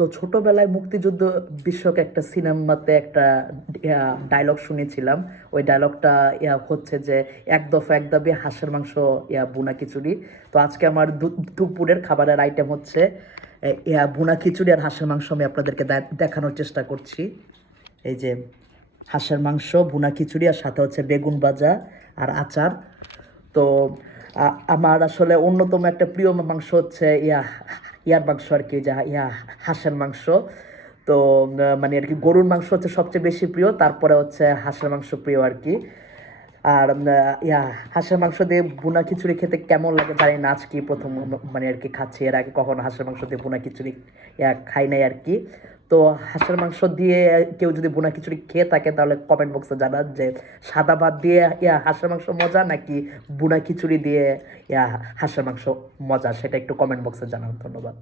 তো ছোটবেলায় মুক্তিযুদ্ধ বিষয়ক একটা সিনেমাতে একটা ডায়লগ শুনেছিলাম। ওই ডায়লগটা হচ্ছে যে এক দফা এক দাবি হাঁসের মাংস বুনা খিচুড়ি। তো আজকে আমার দুপুরের খাবারের আইটেম হচ্ছে বুনা খিচুড়ি আর হাঁসের মাংস। আমি আপনাদেরকে দেখানোর চেষ্টা করছি। এই যে হাঁসের মাংস, ভুনা খিচুড়ি, আর সাথে হচ্ছে বেগুন ভাজা আর আচার। তো আমার আসলে অন্যতম একটা প্রিয় মাংস হচ্ছে ইয়ার মাংস আর কি, যা হাঁসের মাংস। তো মানে আর কি গরুর মাংস হচ্ছে সবচেয়ে বেশি প্রিয়, তারপরে হচ্ছে হাঁসের মাংস প্রিয় আর কি। আর হাঁসের মাংস দিয়ে ভুনা খিচুড়ি খেতে কেমন লাগে জানি না, আজকে প্রথম মানে আর কি খাচ্ছি। এর আগে কখনো হাঁসের মাংস দিয়ে ভুনা খিচুড়ি খাই নাই আর কি। তো হাঁসের মাংস দিয়ে কেউ যদি ভুনা খিচুড়ি খেয়ে থাকে তাহলে কমেন্ট বক্সে জানান যে সাদা ভাত দিয়ে হাঁসের মাংস মজা নাকি ভুনা খিচুড়ি দিয়ে হাঁসের মাংস মজা, সেটা একটু কমেন্ট বক্সে জানান। ধন্যবাদ।